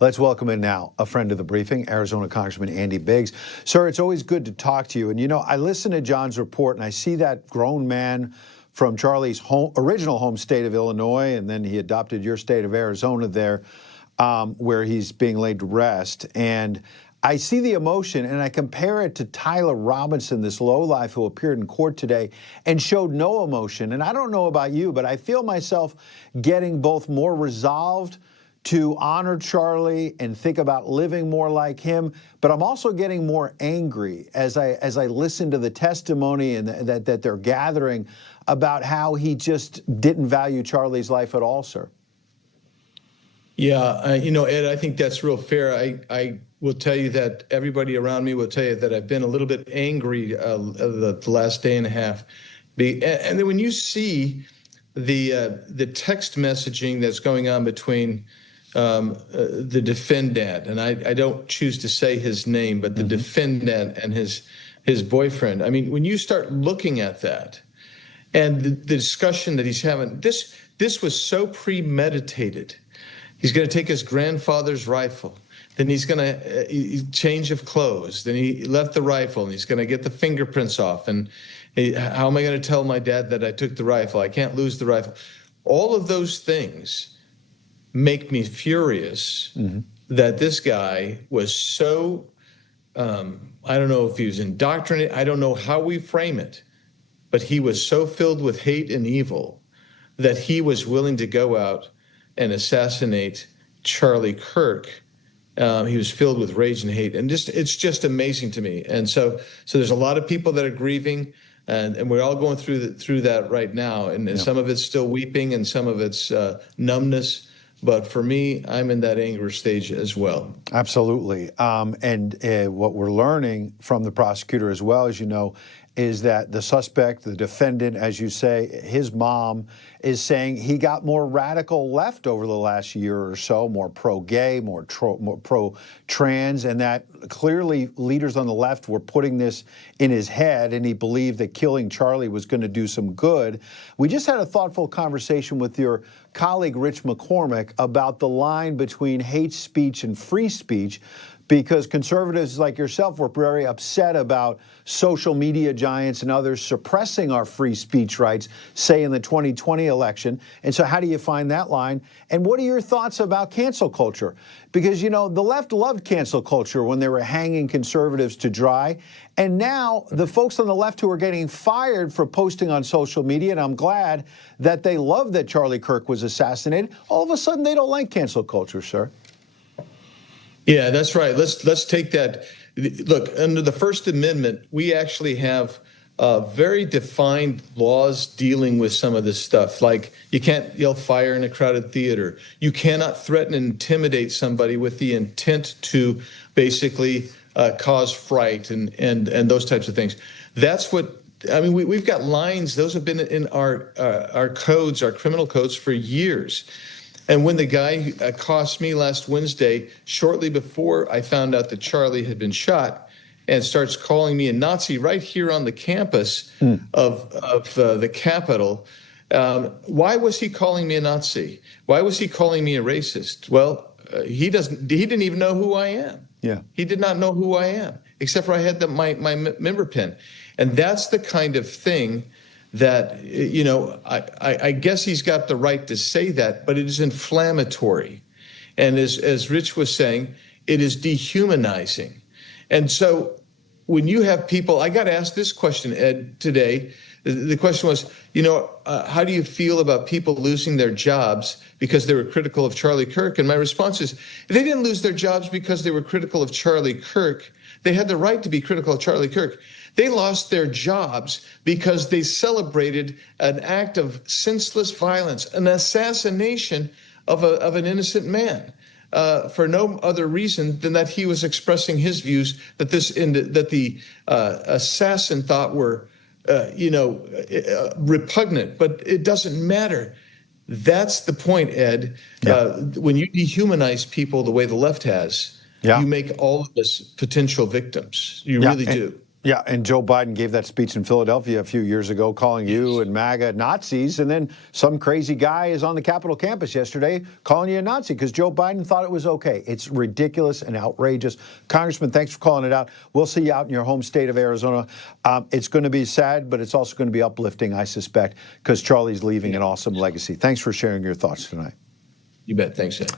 Let's welcome in now a friend of the briefing, Arizona Congressman Andy Biggs. Sir, it's always good to talk to you. And, you know, I listen to John's report and I see that grown man from Charlie's original home state of Illinois, and then he adopted your state of Arizona there, where he's being laid to rest. And I see the emotion, and I compare it to Tyler Robinson, this lowlife who appeared in court today and showed no emotion. And I don't know about you, but I feel myself getting both more resolved to honor Charlie and think about living more like him, but I'm also getting more angry as I listen to the testimony and that they're gathering about how he just didn't value Charlie's life at all, sir. Yeah, you know, Ed, I think that's real fair. I will tell you that everybody around me will tell you that I've been a little bit angry the last day and a half. And then when you see the text messaging that's going on between the defendant, and I don't choose to say his name, but the defendant and his boyfriend. I mean, when you start looking at that and the discussion that he's having, this was so premeditated. He's going to take his grandfather's rifle. Then he's going to change of clothes. Then he left the rifle, and he's going to get the fingerprints off. And how am I going to tell my dad that I took the rifle? I can't lose the rifle. All of those things make me furious that this guy was so, I don't know if he was indoctrinated. I don't know how we frame it, but he was so filled with hate and evil that he was willing to go out and assassinate Charlie Kirk. He was filled with rage and hate, and it's just amazing to me. And so there's a lot of people that are grieving, and we're all going through that right now. And some of it's still weeping, and some of it's numbness. But for me, I'm in that anger stage as well. Absolutely. And what we're learning from the prosecutor as well, as you know, is that the suspect, the defendant, as you say, his mom is saying he got more radical left over the last year or so, more pro-gay, more pro-trans, and that clearly leaders on the left were putting this in his head, and he believed that killing Charlie was going to do some good. We just had a thoughtful conversation with your colleague, Rich McCormick, about the line between hate speech and free speech, because conservatives like yourself were very upset about social media giants and others suppressing our free speech rights, say in the 2020 election. And so how do you find that line? And what are your thoughts about cancel culture? Because, you know, the left loved cancel culture when they were hanging conservatives to dry. And now the folks on the left who are getting fired for posting on social media, and I'm glad that they love that Charlie Kirk was assassinated, all of a sudden they don't like cancel culture, sir. Yeah, that's right. Let's take that. Look, under the First Amendment, we actually have very defined laws dealing with some of this stuff. Like you can't yell fire in a crowded theater. You cannot threaten and intimidate somebody with the intent to basically cause fright and those types of things. That's what, I mean, we've got lines. Those have been in our codes, our criminal codes for years. And when the guy accosted me last Wednesday, shortly before I found out that Charlie had been shot, and starts calling me a Nazi right here on the campus of the Capitol, why was he calling me a Nazi? Why was he calling me a racist? Well, he didn't even know who I am. Yeah, he did not know who I am, except for I had my member pin, and that's the kind of thing that, you know, I guess he's got the right to say that, but it is inflammatory. And as Rich was saying, it is dehumanizing. And so when you have people, I got asked this question, Ed, today. The question was, you know, how do you feel about people losing their jobs because they were critical of Charlie Kirk? And my response is, they didn't lose their jobs because they were critical of Charlie Kirk. They had the right to be critical of Charlie Kirk. They lost their jobs because they celebrated an act of senseless violence, an assassination of an innocent man, for no other reason than that he was expressing his views that the assassin thought were, repugnant. But it doesn't matter. That's the point, Ed. Yeah. When you dehumanize people the way the left has, you make all of us potential victims. You really do. Yeah, and Joe Biden gave that speech in Philadelphia a few years ago, calling you and MAGA Nazis, and then some crazy guy is on the Capitol campus yesterday calling you a Nazi because Joe Biden thought it was okay. It's ridiculous and outrageous. Congressman, thanks for calling it out. We'll see you out in your home state of Arizona. It's going to be sad, but it's also going to be uplifting, I suspect, because Charlie's leaving an awesome legacy. Thanks for sharing your thoughts tonight. You bet. Thanks, Ed.